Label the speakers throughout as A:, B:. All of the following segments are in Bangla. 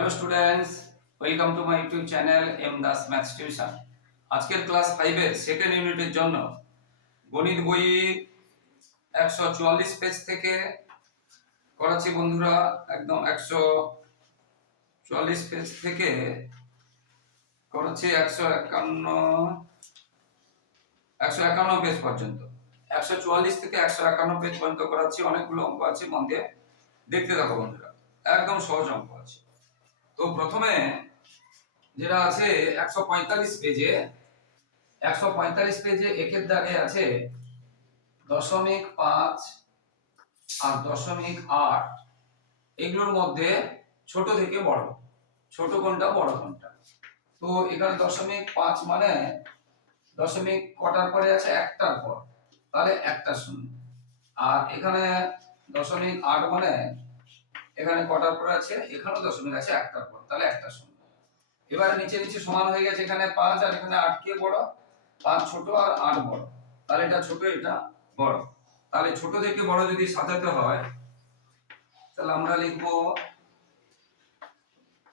A: Hello students welcome to my YouTube channel M Das maths tuition আজকের ক্লাস ফাইভের সেকেন্ড ইউনিটের জন্য গণিত বই একশো চুয়াল্লিশ পেজ থেকে করাচ্ছি বন্ধুরা, একদম একশো চুয়াল্লিশ পেজ থেকে করাচ্ছি একশো একান্ন একশো একান্ন পেজ পর্যন্ত। একশো চুয়াল্লিশ থেকে একশো একান্ন পেজ পর্যন্ত করাচ্ছি, অনেকগুলো অঙ্ক আছে, মন দিয়ে দেখতে থাকো বন্ধুরা। একদম সহজ অঙ্ক আছে। তো প্রথমে যেটা আছে একশো পঁয়তাল্লিশ পেজে, একশো পঁয়তাল্লিশ পেজে একের দাগে আছে দশমিক পাঁচ আর দশমিক আট। এগুলোর মধ্যে ছোট থেকে বড়, ছোট কোনটা, বড় কোনটা? তো এখানে দশমিক পাঁচ মানে দশমিক কটার পরে আছে একটার পর, তাহলে একটা শূন্য। আর এখানে দশমিক আট মানে এখানে কটার পরে আছে? এখানেও দশমিক আছে, একটার পর। তাহলে একটা শূন্য। এবার নিচে নিচে সমান হয়ে গেছে এখানে পাঁচ আর এখানে আট কে বড়? পাঁচ ছোট আর আট বড়। তাহলে এটা ছোট, এটা বড়। তাহলে ছোট থেকে বড় যদি সাজাতে হয়, তাহলে আমরা লিখব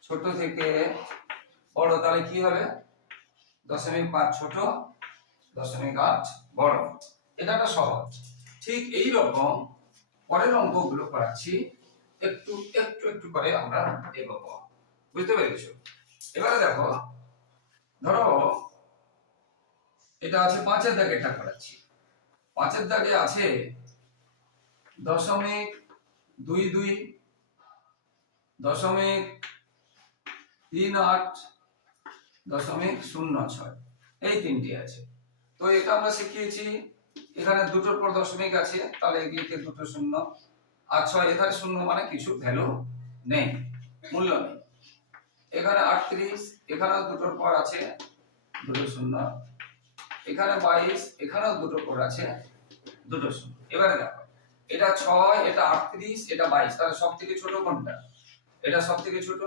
A: ছোট থেকে বড়। তাহলে কি হবে? দশমিক পাঁচ ছোট, দশমিক আট বড়। এটা একটা সহজ। ঠিক এই রকম পরের অঙ্কগুলো করাচ্ছি। একটু একটু একটু করে আমরা এগোবো। বুঝতে পেরেছ? এবারে দেখো, ধরো, এটা আছে পাঁচের দাগে এটা করাচ্ছি। পাঁচের দাগে আছে দশমিক দুই দুই, দশমিক তিন আট, দশমিক শূন্য ছয়। এই তিনটি আছে। তো এটা আমরা শিখিয়েছি, এখানে দুটোর পর দশমিক আছে, তাহলে এদিকে দুটো শূন্য। আর ছয় এখানে শূন্য মানে কিছু ভ্যালু নেই, মূল্য নেই। এখানে আটত্রিশ, এখানেও দুটোর পর আছে দুটো শূন্য, এখানে বাইশ, এখানেও দুটো পর আছে দুটো শূন্য। এবারে দেখো, এটা ছয়, এটা আটত্রিশ, এটা বাইশ, তাহলে সব থেকে ছোট কোনটা? এটা সব থেকে ছোট,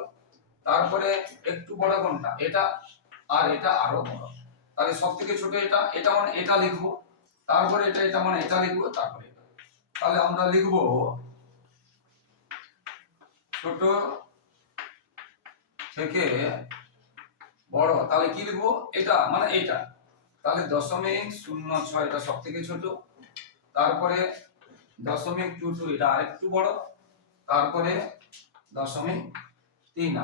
A: তারপরে একটু বড় কোনটা? এটা আর এটা আরও বড়। তাহলে সব থেকে ছোট এটা এটা মানে এটা লিখব, তারপরে এটা এটা মানে এটা লিখব, তারপরে এটা। তাহলে আমরা লিখব ছোট থেকে বড়, তাহলে কি লিখব? এটা মানে এটা তাহলে দশমিক শূন্য ছয় এটা সব থেকে ছোট। তারপরে দশমিক টু টু, এটা আরেকটু বড়। তারপরে দশমিক তিন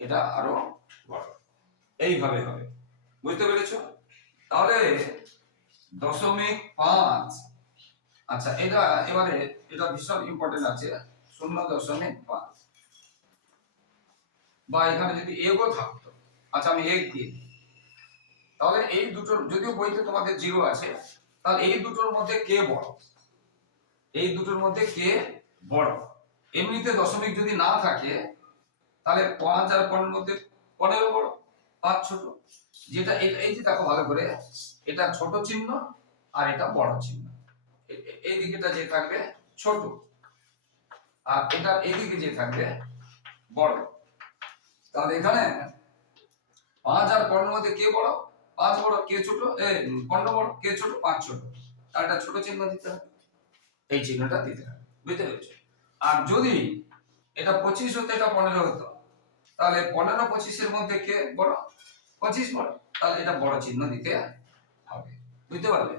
A: এটা আরও বড়। এইভাবে হবে। বুঝতে পেরেছ? তাহলে দশমিক পাঁচ আচ্ছা এটা এবারে, এটা ভীষণ ইম্পর্টেন্ট আছে, শূন্য দশমিক পাঁচ। বা এখানে যদি এগো থাকতো আচ্ছা আমি এক দিয়ে দিই। তাহলে এই দুটোর, যদিও বইতে তোমাদের জিরো আছে, তাহলে এই দুটোর মধ্যে কে বড়? এই দুটোর মধ্যে কে বড়? এমনিতে দশমিক যদি না থাকে, তাহলে পাঁচ আর পনেরোর মধ্যে পনেরো বড়, পাঁচ ছোট। যেটা এই যে দেখো ভালো করে, এটা ছোট চিহ্ন আর এটা বড় চিহ্ন। এই দিকেটা যে থাকবে ছোট, আর এটা এইদিকে যে থাকবে বড়। তাহলে এখানে পাঁচ আর পনেরোর মধ্যে কে বড়? পাঁচ বড় কে ছোট? এ পনেরো বড় কে ছোট? পাঁচ ছোট। আর একটা ছোট চিহ্ন দিতে হবে। এই চিহ্নটা দিতে হবে। বুঝতে পেরেছ? আর যদি এটা পঁচিশ হতো এটা পনেরো হতো তাহলে পনেরো পঁচিশের মধ্যে কে বড়? পঁচিশ বড়। তাহলে এটা বড় চিহ্ন দিতে হবে। বুঝতে পারলে?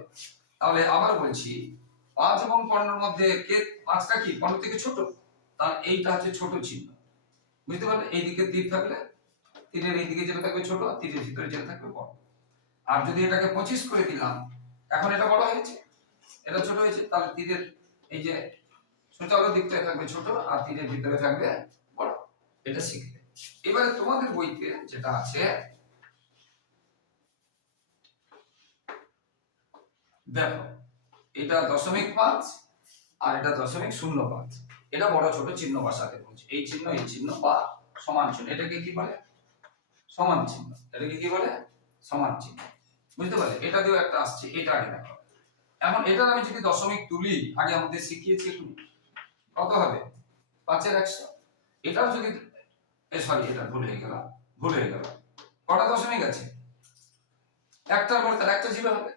A: তাহলে আবার বলছি পাঁচ এবং পনেরোর মধ্যে কে পাঁচটা কি? পনেরো থেকে ছোট? তাহলে এইটা হচ্ছে ছোট চিহ্ন। বুঝতে পারলে? এইদিকে তীর থাকলে, তীরের এইদিকে যেটা থাকবে ছোট, আর তীরের ভিতরে যেটা থাকবে বড়। আর যদি এটাকে পঁচিশ করে দিলাম, এখন এটা বড় হয়েছে? এটা ছোট হয়েছে? তাহলে তীরের এই যে সূচালো দিকটা থাকবে ছোট, আর তীরের ভিতরে থাকবে বড়। এটা শিখবে। এবারে তোমাদের বইতে যেটা আছে, দেখো, এটা দশমিক পাঁচ আর এটা দশমিক শূন্য পাঁচ। এটা বড় ছোট চিহ্ন বসাতে বলছে। এই চিহ্ন এই চিহ্ন বা সমান চিহ্ন। এটাকে কি বলে? সমান চিহ্ন। এটাকে কি বলে? সমান চিহ্ন। বুঝতে পারলে? এটা দিয়েও একটা আসছে, এটা আগে দেখো। এখন এটার আমি যদি দশমিক তুলি, আগে আমাদের শিখিয়েছি একটু। কত হবে? পাঁচের একশো। এটাও যদি সরি এটা ভুল হয়ে গেল, ভুল হয়ে গেল। কটা দশমিক আছে? একটার পরে তার একটা জিরো হবে।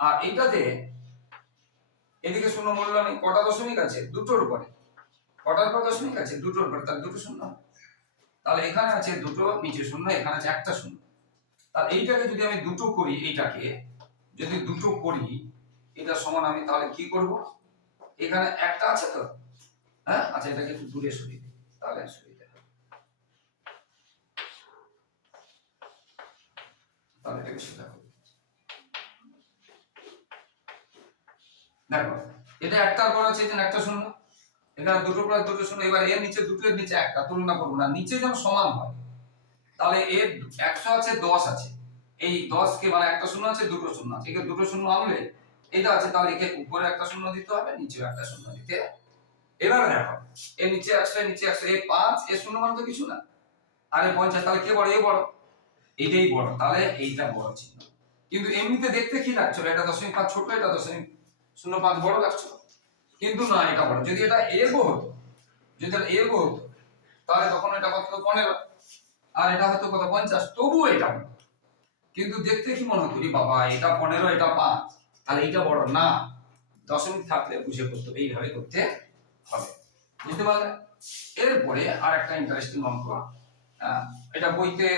A: আর এইটাতে এদিকে শূন্য মূল্য নেই, কটা দশমিক আছে? দুটোর পরে কটার পর দশমিক আছে? দুটোর পরে তার দুটো শূন্য। তাহলে এখানে আছে দুটো, নিচে শূন্য, এখানে আছে একটা শূন্য। তাহলে এইটাকে যদি আমি দুটো করি, এইটাকে যদি দুটো করি, এটা সমান আমি তাহলে কি করব? এখানে একটা আছে তো? হ্যাঁ? আচ্ছা এটাকে একটু দূরে সরিয়ে দিই। তাহলে সুবিধা হবে তাহলে এটাকে সোজা করি দেখো, এটা একটার পর আছে একটা শূন্য। এখানে দুটো প্লাস দুটো শূন্য, এবার এর নিচে দুটোর নিচে একটা, তুলনা করব না, নিচে যেন সমান হয়। তাহলে এর একশো আছে, দশ আছে। এই দশ কে মানে একটা শূন্য আছে, দুটো শূন্য আছে। একে দুটো শূন্য আনলে এটা আছে, তাহলে একে উপরে একটা শূন্য দিতে হবে নিচে একটা শূন্য দিতে এবারে দেখো, এর নিচে একশো, এর নিচে একশো, এ পাঁচ এর শূন্য মানে তো কিছু না। আর পঞ্চাশ, তাহলে কে বড়? এ বড়। এইটাই বড়, তাহলে এইটা বড় চিহ্ন। কিন্তু এমনিতে দেখতে কি লাগছিল এটা দশমিক পাঁচ ছোট, এটা দশমিক শূন্য পাঁচ বড় লাগছিল কিন্তু না, এটা বড় যদি এটা এগো হতো যদি এটা এগো হতো তাহলে তখন এটা কত? পনেরো। আর এটা হয়তো কত? পঞ্চাশ। তবুও এটা কিন্তু দেখতে কি মনে হতো বাবা, এটা পনেরো, এটা পাঁচ। তাহলে এইটা বড় না। দশমিক থাকলে বুঝে করতে হবে, এইভাবে করতে হবে। বুঝতে পারলে? এরপরে আর একটা ইন্টারেস্টিং অঙ্ক এটা বইতে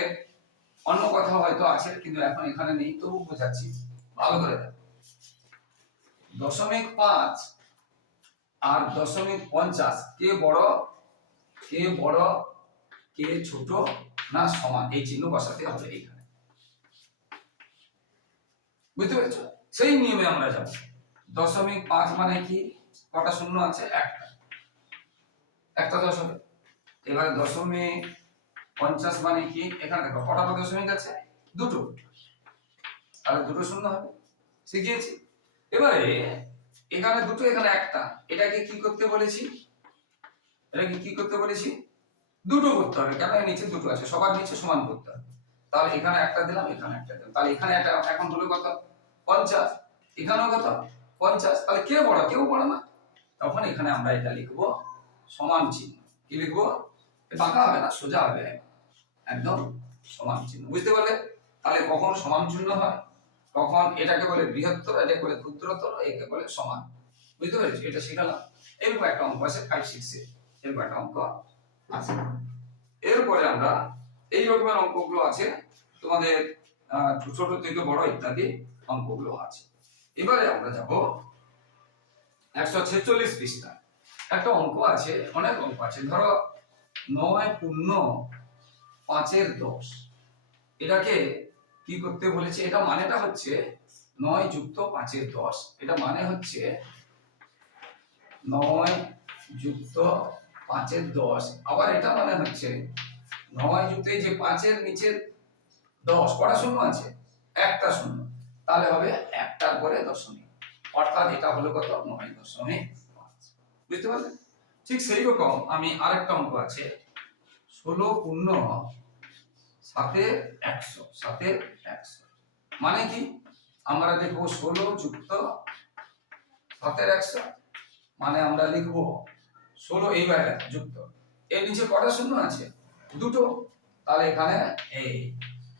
A: অন্য কথা হয়তো আছে, কিন্তু এখন এখানে নেই তবু বোঝাচ্ছি। ভালো করে দশমিক পাঁচ আর দশমিক পঞ্চাশ, কে বড় কে বড়, কে ছোট না সমান, এই চিহ্ন বসাতে হবে এইখানে বুঝতে পেরেছ? সেই নিয়মে আমরা যাব। দশমিক পাঁচ মানে কি? কটা শূন্য আছে? একটা। একটা দশমিক। এবারে দশমিক পঞ্চাশ মানে কি? এখানে দেখো, কটা দশমিক আছে? দুটো। তাহলে দুটো শূন্য হবে। শিখিয়েছি। এবারে এখানে দুটো, এখানে একটা। এটাকে কি করতে বলেছি? এটাকে কি করতে বলেছি? দুটো করতে হবে, কেন? নিচে দুটো আছে, সবার নিচে সমান করতে হবে। তাহলে এখানে একটা দিলাম, এখানে একটা দিলাম। তাহলে এখানে একটা, এখন হলো কত? পঞ্চাশ। এখানেও কত? পঞ্চাশ। তাহলে কে বড়? কেউ বড় না। তখন এখানে আমরা এটা লিখব, সমান চিহ্ন। কি লিখব? বাঁকা হবে না, সোজা হবে। একদম সমান চিহ্ন। বুঝতে পারলে? তাহলে কখন সমান চিহ্ন হয়? কখন এটাকে বলে বৃহত্তর, এটাকে বলে ক্ষুদ্রতর, একে বলে সমান। বুঝতে পেরেছি? এটা শিখালাম। এরকম একটা অঙ্ক আছে ফাইভ সিক্সে এরকম একটা অঙ্ক আছে। এরপরে আমরা এই রকমের অঙ্কগুলো আছে, তোমাদের ছোট থেকে বড় ইত্যাদি অঙ্কগুলো আছে। এবারে আমরা যাব একশো ছেচল্লিশ পৃষ্ঠা। একটা অঙ্ক আছে, অনেক অঙ্ক আছে। ধরো নয়, পূর্ণ, পাঁচের দশ। এটাকে কি করতে বলেছে? এটা মানেটা হচ্ছে নয় যুক্ত পাঁচের দশ। এটা মানে হচ্ছে নয় যুক্ত পাঁচের দশ। আবার এটা মানে হচ্ছে নয় যুক্ত যে পাঁচের নিচে দশ, কটা শূন্য আছে? একটা শূন্য। তাহলে হবে একটার পরে দশমিক। অর্থাৎ এটা হলো কত? নয় দশমিক পাঁচ। বুঝতে পারলেন? ঠিক সেই রকম আমি আরেকটা অঙ্ক আছে। ষোলো পূর্ণ সাথে একশো সাথে একশো। মানে কি? আমরা দেখব ষোলো যুক্ত সাতের একশো মানে আমরা লিখব ষোলো এইবার যুক্ত। এর নিচে কটা শূন্য আছে? দুটো। তাহলে এখানে এই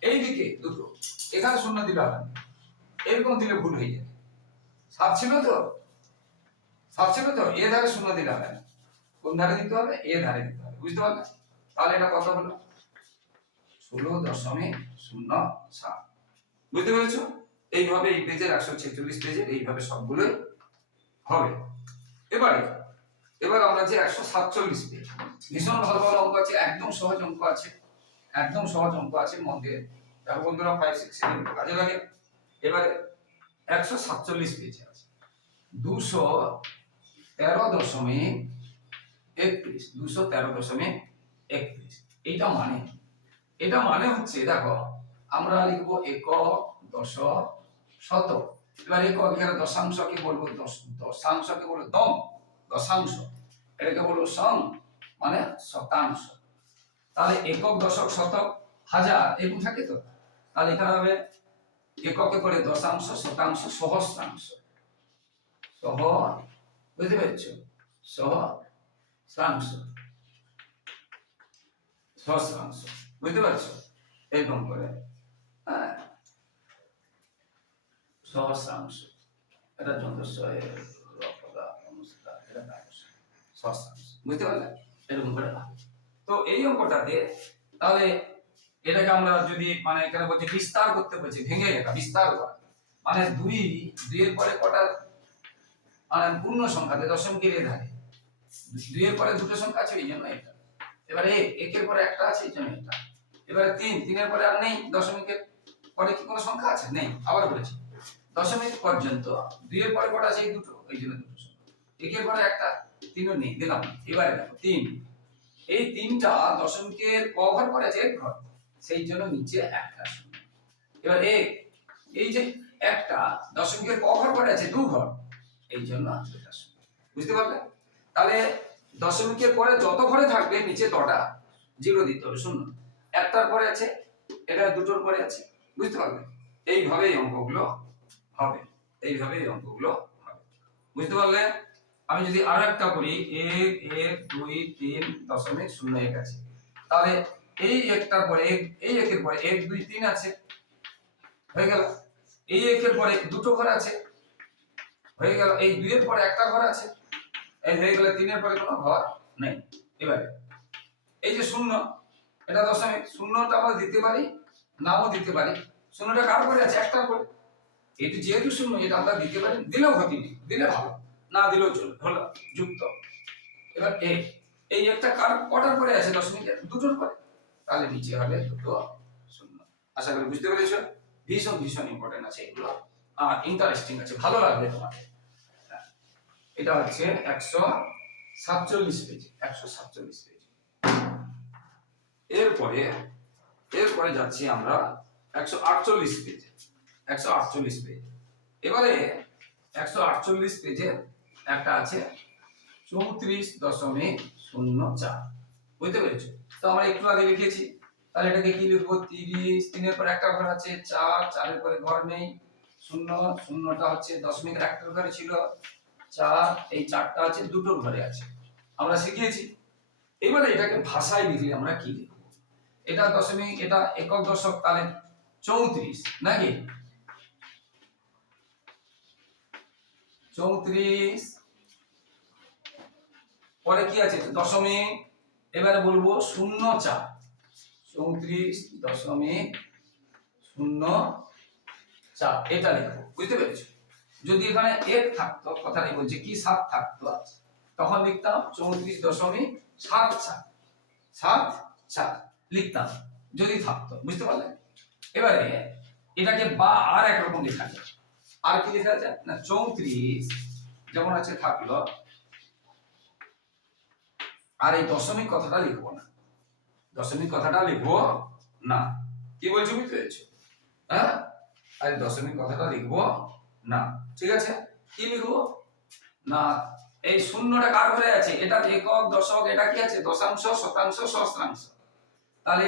A: এই দিকে দুটো। এখানে শূন্য দিলে হবে। এরকম দিলে ভুল হয়ে যাবে। সাত ছিল তো? সাত ছিল তো? এ ধারে শূন্য দিলে হবে কোন ধারে দিতে হবে? এ ধারে দিতে হবে। বুঝতে পারলে? তাহলে এটা কত হলো? ষোলো দশমিক শূন্য সাত। বুঝতে পেরেছ? এইভাবে এই পেজের একশো ছেচল্লিশ পেজের এইভাবে সবগুলোই হবে। এবারে, এবার আমরা যে একশো সাতচল্লিশ পেজ ভীষণ ভালো ভালো অঙ্ক আছে, একদম সহজ অঙ্ক আছে, একদম সহজ অঙ্ক আছে মন দিয়ে। দেখো বন্ধুরা ফাইভ সিক্স কাজে লাগে। এবারে একশো সাতচল্লিশ পেজে আছে। দুশো তেরো দশমিক একত্রিশ, দুশো তেরো দশমিক একত্রিশ। এইটা মানে কি? এটা মানে হচ্ছে, দেখো, আমরা লিখব একক দশক শতক এবার একক এখানে দশাংশকে বলব? দশ দশাংশকে বলব? দম, দশাংশ। এটাকে বলব সং মানে শতাংশ। তাহলে একক দশক শতক হাজার এরকম থাকে তো? তাহলে এখানে হবে এককে করে দশাংশ, শতাংশ, সহস্রাংশ। সহ, বুঝতে পেরেছ? সহস্রাংশ। সহস্রাংশ। বুঝতে পারছ? এরকম করে। হ্যাঁ। বুঝতে পারলে? এরকম করে তো এই অঙ্কটাতে তাহলে এটাকে আমরা যদি মানে বলছে বিস্তার করতে বলছে, ভেঙে বিস্তার করা। মানে দুই, দুইয়ের পরে কটা? মানে পূর্ণ সংখ্যা, যে দশমিকের এ ধারে দুইয়ের পরে দুটো সংখ্যা আছে, এই জন্য এটা। এবারে একের পরে একটা আছে, এই জন্য এটা। এবারে তিন, তিনের পরে আর নেই। দশমিকের পরে কি কোনো সংখ্যা আছে? নেই, আবার বলেছি। দশমিক পর্যন্ত, দুইয়ের পরে কটা আছে? এই দুটো, এই জন্য দুটো একের পরে একটা, তিনও নেই। দিলাম এবারে দেখো, তিন। এই তিনটা দশমিকের ক ঘর পরে আছে এক ঘর। সেই জন্য নিচে একটা এবার এক এই যে একটা দশমিকের ক ঘর পরে আছে দু ঘর, এই জন্য বুঝতে পারলে? তাহলে দশমিকের পরে যত ঘরে থাকবে, নিচে তটা, জিরো দিতে হবে, শূন্য। একটার পরে আছে, এটা দুটোর পরে আছে, বুঝতে পারলে? এইভাবে এই অঙ্কগুলো হবে এইভাবে এই অঙ্কগুলো হবে। বুঝতে পারলে? আমি যদি আরও একটা করি, এক এক, দুই, তিন দশমিক শূন্য এক আছে। তাহলে এই একটার পরে এক- এই একের পরে এক, দুই, তিন আছে। হয়ে গেল? এই একের পরে দুটো ঘর আছে। হয়ে গেল? এই দুইয়ের পরে একটা ঘর আছে। এই হয়ে গেল তিনের পরে কোনো ঘর নেই। এবারে, এই যে শূন্য এটা দশমিক শূন্যটা আমরা দিতে পারি, নামও দিতে পারি। শূন্যটা কার পরে আছে? একটার করে এটি যেহেতু শূন্য, এটা আমরা দিতে পারি। দিলেও ক্ষতি নেই। দিলে ভালো, না দিলেও চলবে। হলো, যুক্ত। এবার এই এই একটা কার কটার পরে আছে? দশমিকের দুটোর পরে তাহলে নিচে হবে দুটো শূন্য। আশা করি বুঝতে পেরেছ? ভীষণ ভীষণ ইম্পর্টেন্ট আছে এগুলো। আর ইন্টারেস্টিং আছে। ভালো লাগবে তোমাকে। এটা হচ্ছে একশো সাতচল্লিশ পেজ একশো সাতচল্লিশ পেজ এরপরে এরপরে যাচ্ছি আমরা একশো আটচল্লিশ পেজ একশো আটচল্লিশ পেজ এবারে একশো আটচল্লিশ পেজে একটা আছে চৌত্রিশ দশমিক শূন্য চার। বুঝতে পেরেছ? তো আমরা একটু আগে লিখেছি, তাহলে এটাকে কি লিখব? তিরিশ, তিনের পর একটা ঘর আছে, চার, চারের পরে ঘর নেই, শূন্য, শূন্যটা হচ্ছে দশমিকের একটা ঘরে ছিল, চার, এই চারটা আছে দুটোর ঘরে আছে। আমরা শিখিয়েছি। এবারে এটাকে ভাষায় লিখলে আমরা কি লিখব? এটা দশমিক, এটা একক দশক, তাহলে চৌত্রিশ, নাকি? চৌত্রিশ। পরে কি আছে? দশমিক, এবারে বলব শূন্য চার। চৌত্রিশ দশমিক শূন্য চার, এটা লিখব, বুঝতে পেরেছ? যদি এখানে এক থাকতো কথাটাই বলছে, কি সাত থাকতো তখন লিখতাম চৌত্রিশ দশমিক সাত চার সাত চার। লিখতাম, যদি থাকতো, বুঝতে পারলে? এবারে এটাকে বা আর একরকম লেখা যায়। আর কি লেখা যায়? না, চৌত্রিশ, যেমন আছে, থাকল। আর এই দশমিক কথাটা লিখব না। দশমিক কথাটা লিখব না। কি বলছো, বুঝতে পেরেছ? হ্যাঁ? আর দশমিক কথাটা লিখব না। ঠিক আছে? কি লিখব? না, এই শূন্যটা কার ঘরে আছে? এটা একক দশক, এটা কি আছে? দশাংশ, শতাংশ, সহস্রাংশ। তাহলে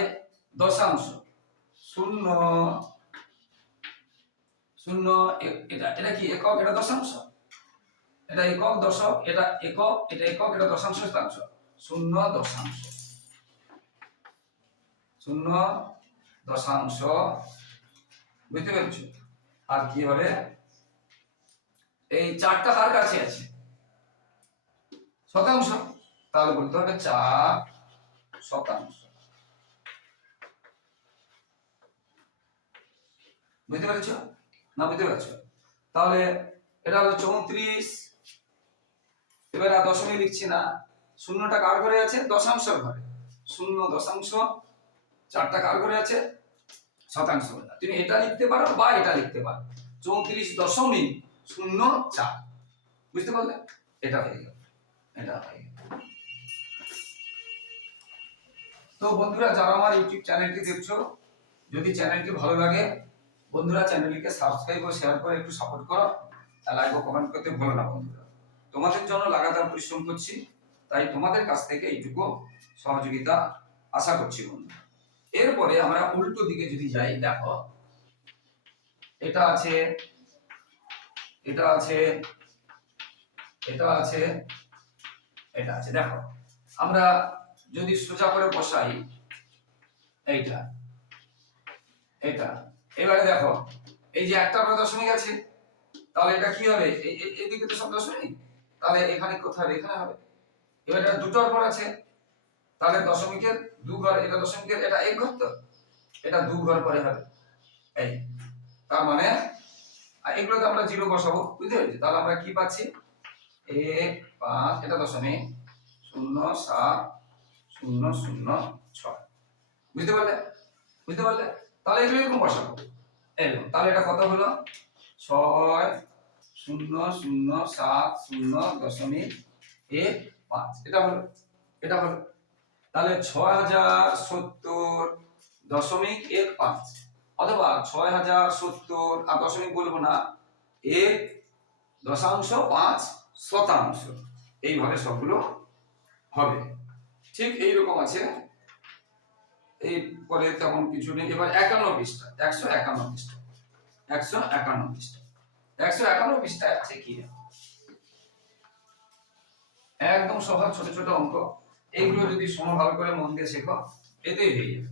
A: দশাংশ। শূন্য শূন্য এটা এটা কি একক? এটা দশাংশ। এটা একক, দশক, এটা একক এটা একক, এটা দশাংশ শতাংশ শূন্য দশাংশ। শূন্য দশাংশ। বুঝতে পেরেছ? আর কি হবে? এই চারটা কার কাছে আছে। শতাংশ। তাহলে বলতে হবে চার শতাংশ। বুঝতে পেরেছ? না, বুঝতে পারছ? তাহলে এটা হলো চৌত্রিশ, এবার আর দশমিক লিখছি না। শূন্যটা কার ঘরে আছে? দশাংশের ঘরে। শূন্য দশাংশ, চারটা কার ঘরে আছে? শতাংশ। তুমি এটা লিখতে পারো বা এটা লিখতে পারো। চৌত্রিশ দশমিক শূন্য চার। বুঝতে পারলে? এটা হয়ে গেল। এটা হয়ে গেল। তো বন্ধুরা, যারা আমার ইউটিউব চ্যানেলটি দেখছ, যদি চ্যানেলটি ভালো লাগে বন্ধুরা চ্যানেলটিকে সাবস্ক্রাইব ও শেয়ার করে একটু সাপোর্ট করো আর লাইক ও কমেন্ট করতে ভুলো না বন্ধুরা। তোমাদের জন্য লাগাতার পরিশ্রম করছি, তাই তোমাদের কাছ থেকে এইটুকু সহযোগিতা আশা করছি বন্ধু এরপরে আমরা উল্টো দিকে যদি যাই, দেখো, এটা আছে এটা আছে এটা আছে এটা আছে। দেখো, আমরা যদি সোজা করে বসাই, এইটা, এটা। এবারে দেখো, এই যে একটা আমরা দশমিক আছে, তাহলে এটা কি হবে? এই- এই- এইদিকে তো সব দশমিক? তাহলে এখানে কোথায়? এখানে হবে। এবার এটা দুটোর পর আছে, তাহলে দশমিকের দু ঘর, এটা দশমিকের, এটা এক ঘর তো? এটা দু ঘর পরে হবে। এই, তার মানে আর এগুলোতে আমরা জিরো বসাবো, বুঝতে পেরেছি? তাহলে আমরা কি পাচ্ছি? এক, পাঁচ, এটা দশমিক, শূন্য, সাত, শূন্য শূন্য, ছয়। বুঝতে পারলে? বুঝতে পারলে? তাহলে এগুলো এরকম বসাবো এরকম তাহলে এটা কত হলো? ছয় শূন্য শূন্য সাত শূন্য দশমিক এক পাঁচ। এটা হলো এটা হলো। তাহলে ছয় হাজার সত্তর দশমিক এক পাঁচ। অথবা ছয় হাজার সত্তর, আর দশমিক বলব না, এক দশাংশ পাঁচ শতাংশ। এইভাবে সবগুলো হবে। ঠিক এইরকম আছে। এই তেমন কিছু নেই। এবার একশো একশো একশো আছে কি? একদম ছোট ছোট অঙ্ক। এইগুলো যদি ভালো করে মন দিয়ে শেখো, এতেই হয়ে যাবে।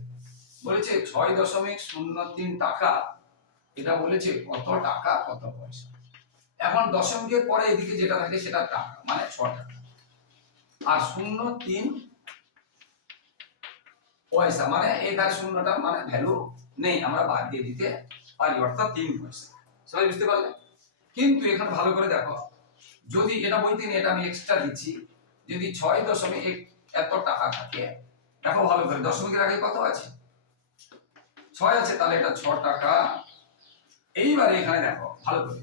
A: বলেছে ছয় দশমিক শূন্য তিন টাকা, এটা বলেছে কত টাকা, কত পয়সা। এখন দশমিকের পরে এদিকে যেটা থাকে সেটা টাকা মানে ছ টাকা। আর শূন্য তিন পয়সা মানে এই ধারে শূন্যটা মানে ভ্যালু নেই, আমরা বাদ দিয়ে দিতে পারি, অর্থাৎ তিন পয়সা। সবাই বুঝতে পারলে কিন্তু এখানে ভালো করে দেখো, যদি এটা বইতে নেই এটা আমি এক্সট্রা দিচ্ছি, যদি ছয় দশমিক এক এত টাকা থাকে, দেখো ভালো করে, দশমিকের আগে কত আছে? ছয় আছে, তাহলে এটা ছ টাকা। এইবারে এখানে দেখো, ভালো করে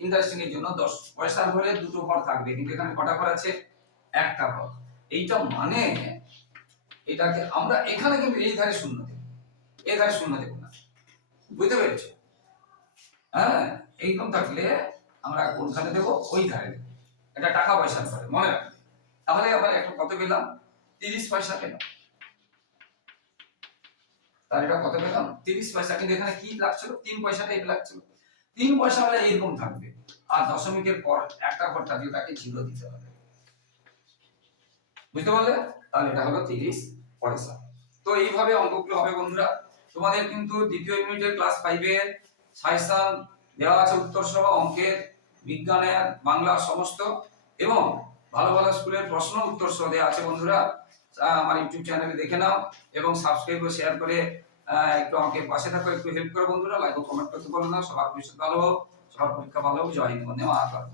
A: ইন্টারেস্টিং এর জন্য দশ পয়সার ঘরে দুটো ঘর থাকবে, কিন্তু এখানে কটা ঘর আছে? একটা ঘর। এইটা মানে এটাকে আমরা এখানে কিন্তু এই ধারে শূন্য দেব। এই ধারে শূন্য দেব না। বুঝতে পেরেছ? হ্যাঁ এইরকম থাকলে আমরা কোনখানে দেবো? ওই ধারে এটা টাকা পয়সার ঘরে মনে রাখবে। তাহলে আবার একটা কত পেলাম? তিরিশ পয়সা পেলাম। তার এটা কত পেলাম? তিরিশ পয়সা। কিন্তু এখানে কি লাগছিল? তিন পয়সা টাইপ লাগছিল। তিন পয়সা হলে এইরকম থাকবে। আর দশমিকের পর একটা ঘর থাকলে তাকে জিরো দিতে হবে। বুঝতে পারলে? তাহলে এটা হলো তিরিশ পয়সা তো এইভাবে অঙ্কগুলো হবে বন্ধুরা। তোমাদের কিন্তু দ্বিতীয় ইউনিটের ক্লাস ফাইভের সাইসান দেওয়া আছে উত্তর সহ অঙ্কের, বিজ্ঞানের বাংলার সমস্ত এবং ভালো ভালো স্কুলের প্রশ্ন উত্তর সহ দেওয়া আছে বন্ধুরা। আমার ইউটিউব চ্যানেলে দেখে নাও এবং সাবস্ক্রাইব ও শেয়ার করে একটু অঙ্কের পাশে থাকো, একটু হেল্প করো বন্ধুরা। লাইক ও কমেন্ট করতে বলো না। সবার ভবিষ্যৎ ভালো হোক, সবার পরীক্ষা ভালো হোক। জয় হিন্দ মাতরম।